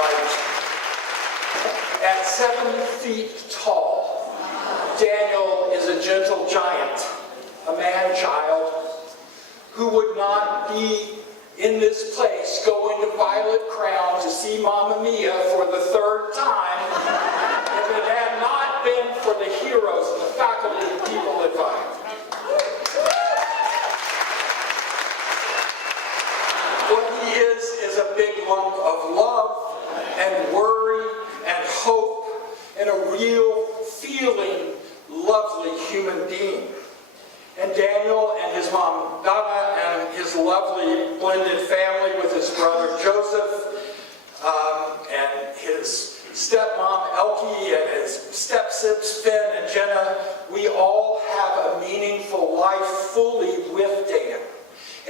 right. At 7 feet tall, Daniel is a gentle giant, a man-child, who would not be in this place going to Violet Crown to see Mamma Mia for the 3rd time if it had not been for the heroes and the faculty and people at Violet. What he is a big lump of love and worry and hope and a real feeling, lovely human being. And Daniel and his mom Gala and his lovely blended family with his brother Joseph and his stepmom Elke and his stepsibs Finn and Jenna, we all have a meaningful life fully with Dan.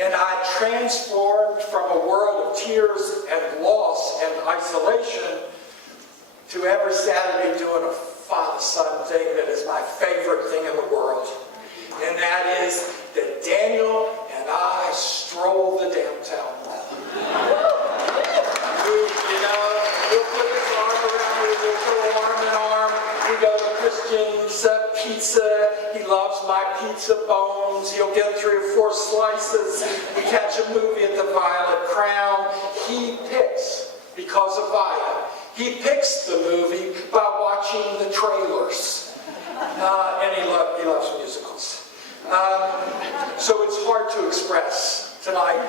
And I transformed from a world of tears and loss and isolation to every Saturday doing a father-son thing that is my favorite thing in the world. And that is that Daniel and I stroll the downtown mall. We'll put his arm around me, we'll go arm in arm. We go to Christian's Pizza. He loves my pizza bones. He'll get 3 or 4 slices. We catch a movie at the Violet Crown. He picks, because of Violet, he picks the movie by watching the trailers. And he loves musicals. So it's hard to express tonight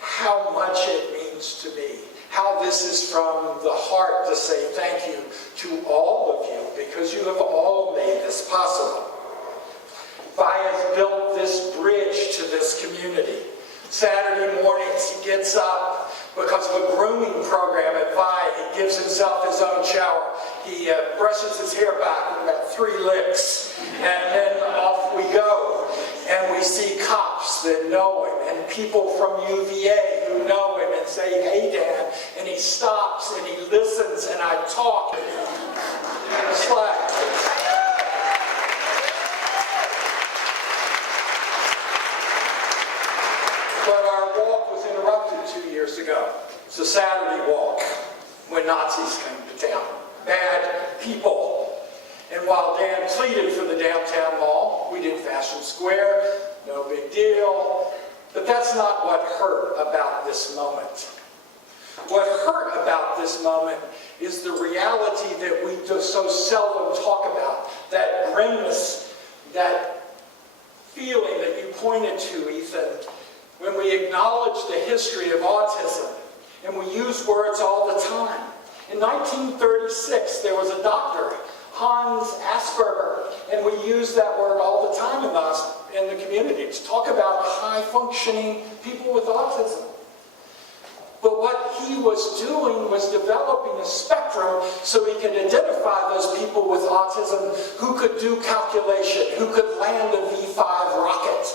how much it means to me, how this is from the heart to say thank you to all of you, because you have all made this possible. Vi has built this bridge to this community. Saturday mornings he gets up because of a grooming program at Vi. He gives himself his own shower. He brushes his hair back with about 3 licks, and then off we go. And we see cops that know him, and people from UVA who know him and say, "Hey, Dan," and he stops and he listens, and I talk. Slack. But our walk was interrupted 2 years ago. It's a Saturday walk when Nazis came to town. Bad people. And while Dan pleaded for the downtown mall, we did Fashion Square, no big deal. But that's not what hurt about this moment. What hurt about this moment is the reality that we so seldom talk about. That grimness, that feeling that you pointed to, Ethan, when we acknowledge the history of autism, and we use words all the time. In 1936, there was a doctor, Hans Asperger, and we use that word all the time in the community to talk about high-functioning people with autism. But what he was doing was developing a spectrum so he could identify those people with autism who could do calculation, who could land a V5 rocket.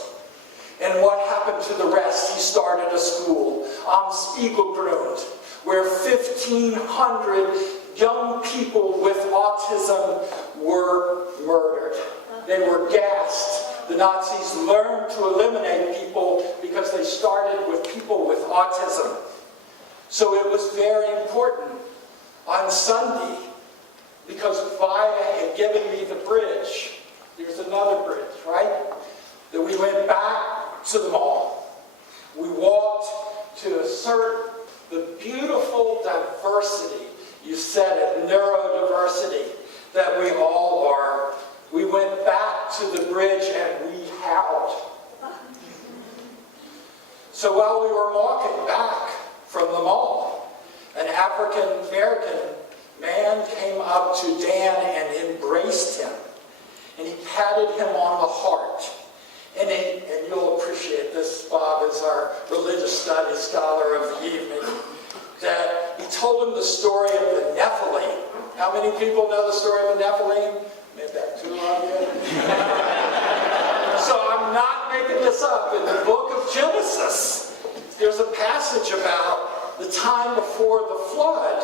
And what happened to the rest? He started a school, Spiegelgrund, where 1,500 young people with autism were murdered. They were gassed. The Nazis learned to eliminate people because they started with people with autism. So it was very important on Sunday, because Via had given me the bridge. There's another bridge, right? That we went back to the mall. We walked to assert the beautiful diversity, you said it, neurodiversity, that we all are. We went back to the bridge and we howled. So while we were walking back from the mall, an African-American man came up to Dan and embraced him. And he patted him on the heart. And you'll appreciate this, Bob, as our religious studies scholar of the evening, that he told him the story of the Nephilim. How many people know the story of the Nephilim? Maybe that too long yet? So I'm not making this up. In the book of Genesis, there's a passage about the time before the flood,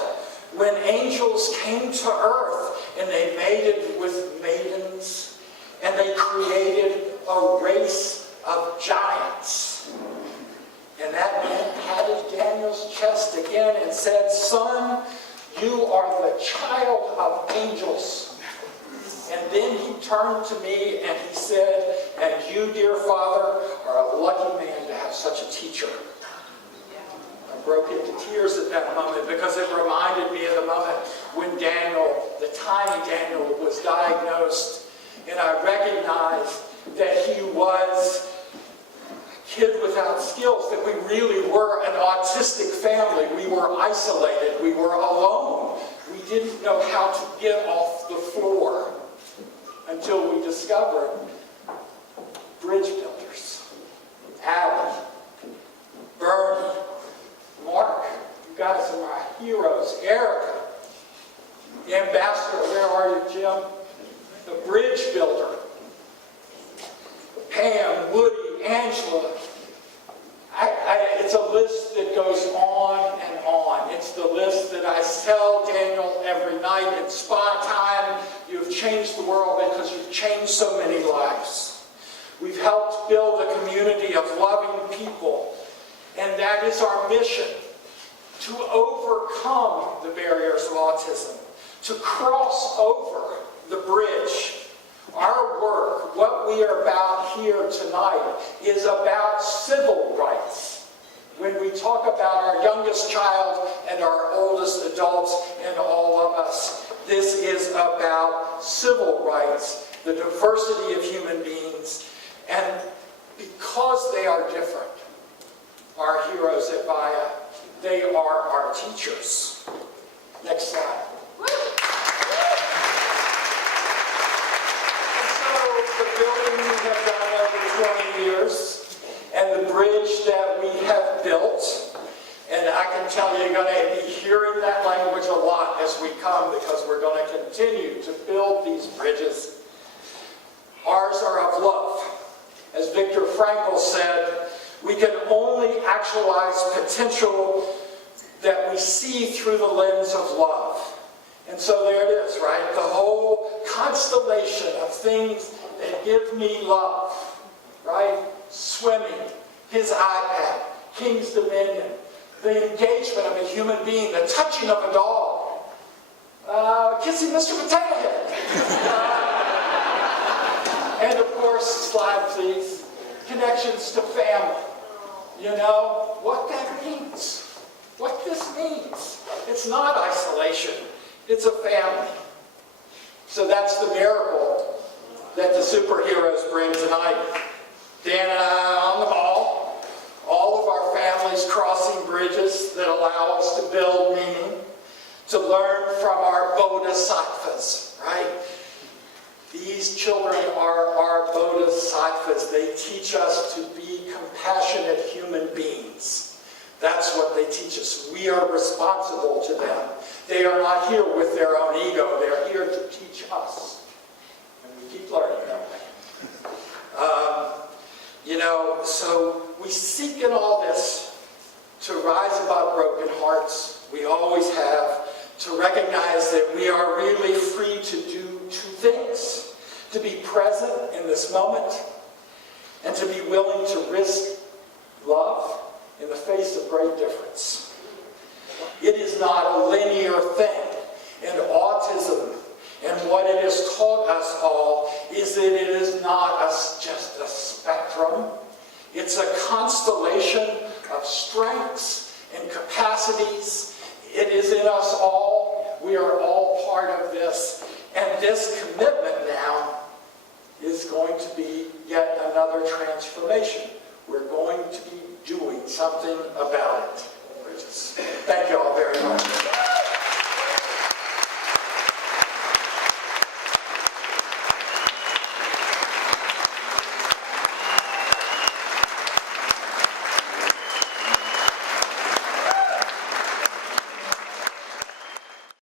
when angels came to earth and they mated with maidens, and they created a race of giants. And And that man patted Daniel's chest again and said, "Son, you are the child of angels." And then he turned to me and he said, "And you, dear Father, are a lucky man to have such a teacher." I broke into tears at that moment because it reminded me of the moment when Daniel, the tiny Daniel, was diagnosed. And I recognized that he was a kid without skills, that we really were an autistic family. We were isolated. We were alone. We didn't know how to get off the floor until we discovered bridge builders. Allie, Bernie, Mark, you guys are my heroes. Erica, the ambassador, where are you, Jim? The bridge builder. Pam, Woody, Angela. It's a list that goes on and on. It's the list that I tell Daniel every night in spa time. You've changed the world because you've changed so many lives. We've helped build a community of loving people. And that is our mission, to overcome the barriers of autism, to cross over the bridge. Our work, what we are about here tonight, is about civil rights. When we talk about our youngest child and our oldest adults and all of us, this is about civil rights, the diversity of human beings, and because they are different, our heroes at VIA, they are our teachers. Next slide. And so the building we have done over 20 years, and the bridge that we have built, and I can tell you, you're going to be hearing that language a lot as we come, because we're going to continue to build these bridges. Ours are of love. As Viktor Frankl said, we can only actualize potential that we see through the lens of love. And so there it is, right? The whole constellation of things that give me love, right? Swimming, his iPad, King's Dominion, the engagement of a human being, the touching of a dog, kissing Mr. Potato Head. And of course, slide please, connections to family. You know, what that means, what this means. It's not isolation, it's a family. So that's the miracle that the superheroes bring tonight. Dan and I on the ball, all of our families crossing bridges that allow us to build meaning, to learn from our bodhisattvas, right? These children are our bodhisattvas. They teach us to be compassionate human beings. That's what they teach us. We are responsible to them. They are not here with their own ego. They're here to teach us. And we keep learning, don't we? So we seek in all this to rise above broken hearts. We always have. To recognize that we are really free to do two things. To be present in this moment, and to be willing to risk love in the face of great difference. It is not a linear thing. And autism, and what it has taught us all, is that it is not just a spectrum. It's a constellation of strengths and capacities. It is in us all. We are all part of this. And this commitment now is going to be yet another transformation. We're going to be doing something about it. Thank you all very much.